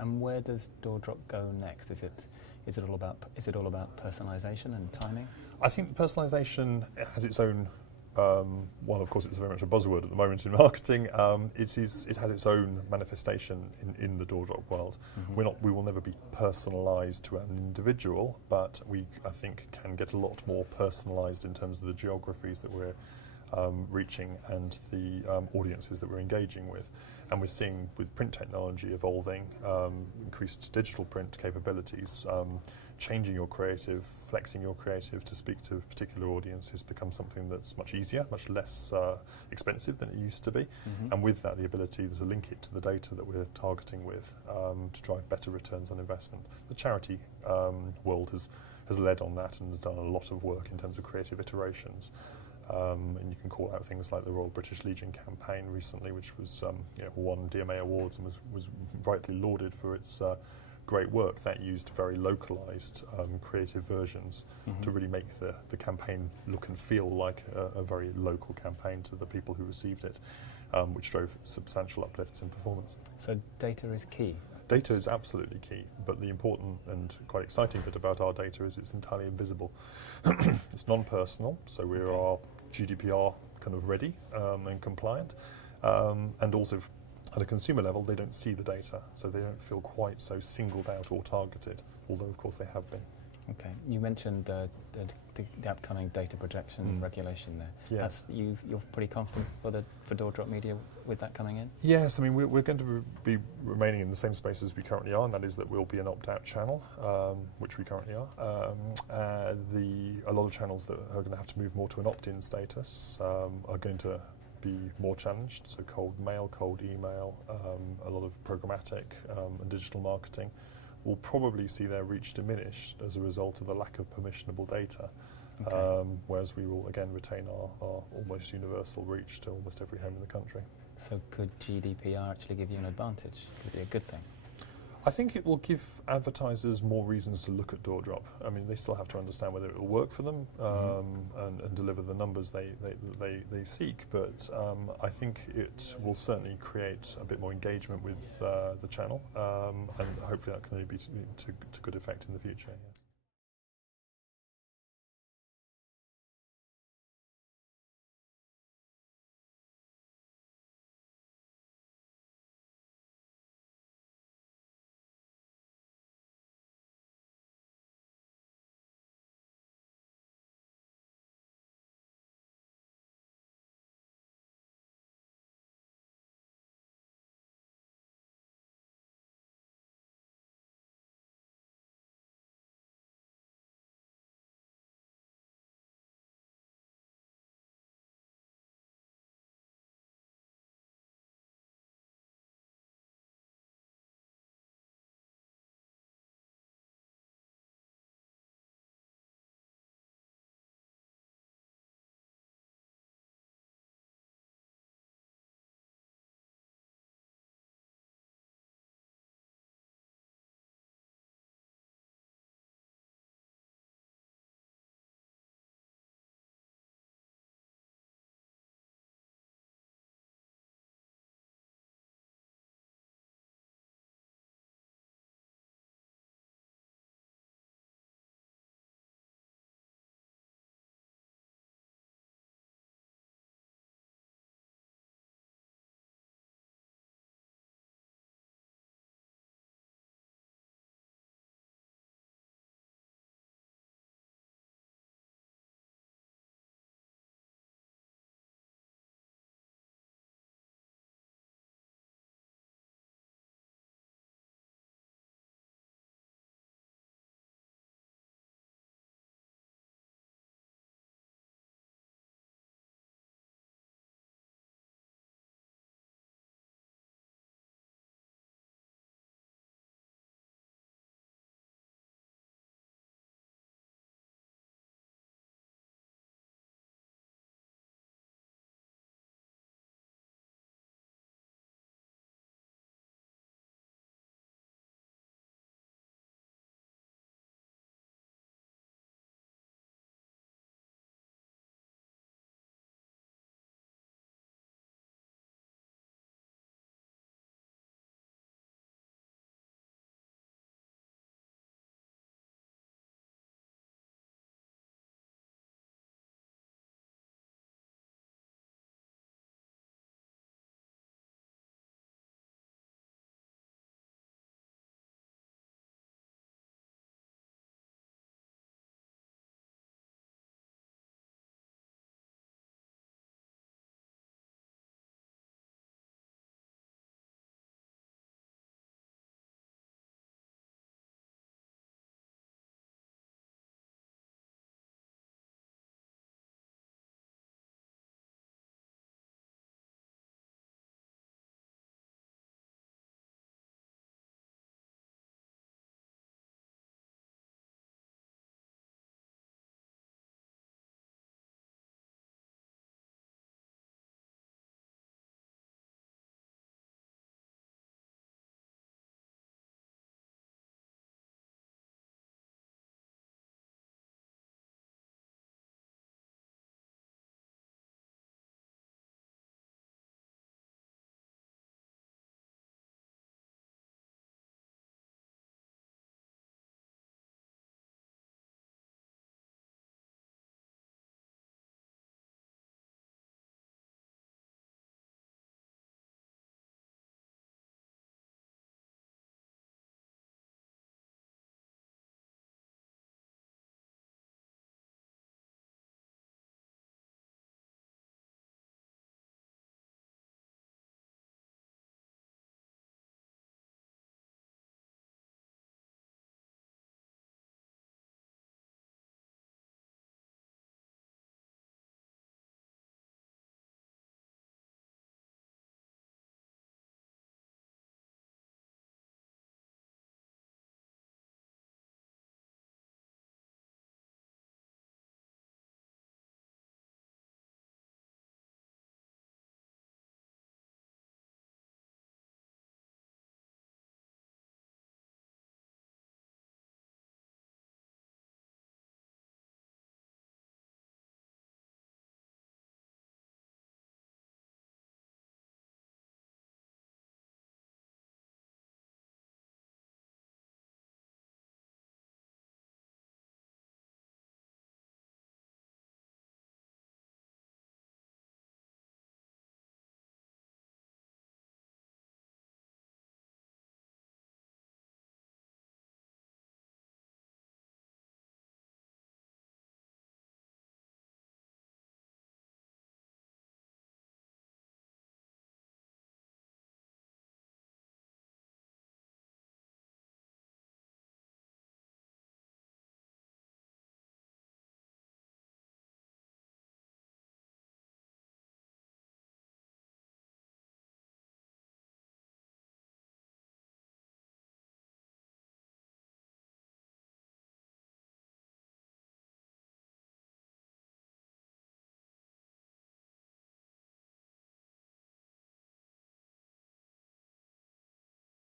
And where does doordrop go next? Is it all about personalisation and timing? I think personalisation has its own. Well, of course, it's very much a buzzword at the moment in marketing. It has its own manifestation in the doordrop world. Mm-hmm. We will never be personalised to an individual, but we, I think, can get a lot more personalised in terms of the geographies that we're reaching and the audiences that we're engaging with. And we're seeing with print technology evolving, increased digital print capabilities, changing your creative, flexing your creative to speak to a particular audience has become something that's much easier, much less expensive than it used to be. Mm-hmm. And with that, the ability to link it to the data that we're targeting with to drive better returns on investment. The charity world has led on that and has done a lot of work in terms of creative iterations. And you can call out things like the Royal British Legion campaign recently, which was won DMA awards and was rightly lauded for its great work. That used very localised creative versions to really make the campaign look and feel like a very local campaign to the people who received it, which drove substantial uplifts in performance. So data is key? Data is absolutely key, but the important and quite exciting bit about our data is it's entirely invisible. It's non-personal, so we are GDPR kind of ready and compliant, and also at a consumer level they don't see the data, so they don't feel quite so singled out or targeted, although of course they have been. Okay, you mentioned the upcoming data protection regulation there. Yes. You're pretty confident for doordrop media with that coming in? Yes, I mean we're going to be remaining in the same space as we currently are, and that is that we'll be an opt-out channel, which we currently are. A lot of channels that are going to have to move more to an opt-in status are going to be more challenged, so cold mail, cold email, a lot of programmatic and digital marketing will probably see their reach diminished as a result of the lack of permissionable data, whereas we will again retain our almost universal reach to almost every home in the country. So could GDPR actually give you an advantage? Could it be a good thing? I think it will give advertisers more reasons to look at doordrop. I mean, they still have to understand whether it will work for them and deliver the numbers they seek, but I think it will certainly create a bit more engagement with the channel, and hopefully that can only be to good effect in the future. Yes.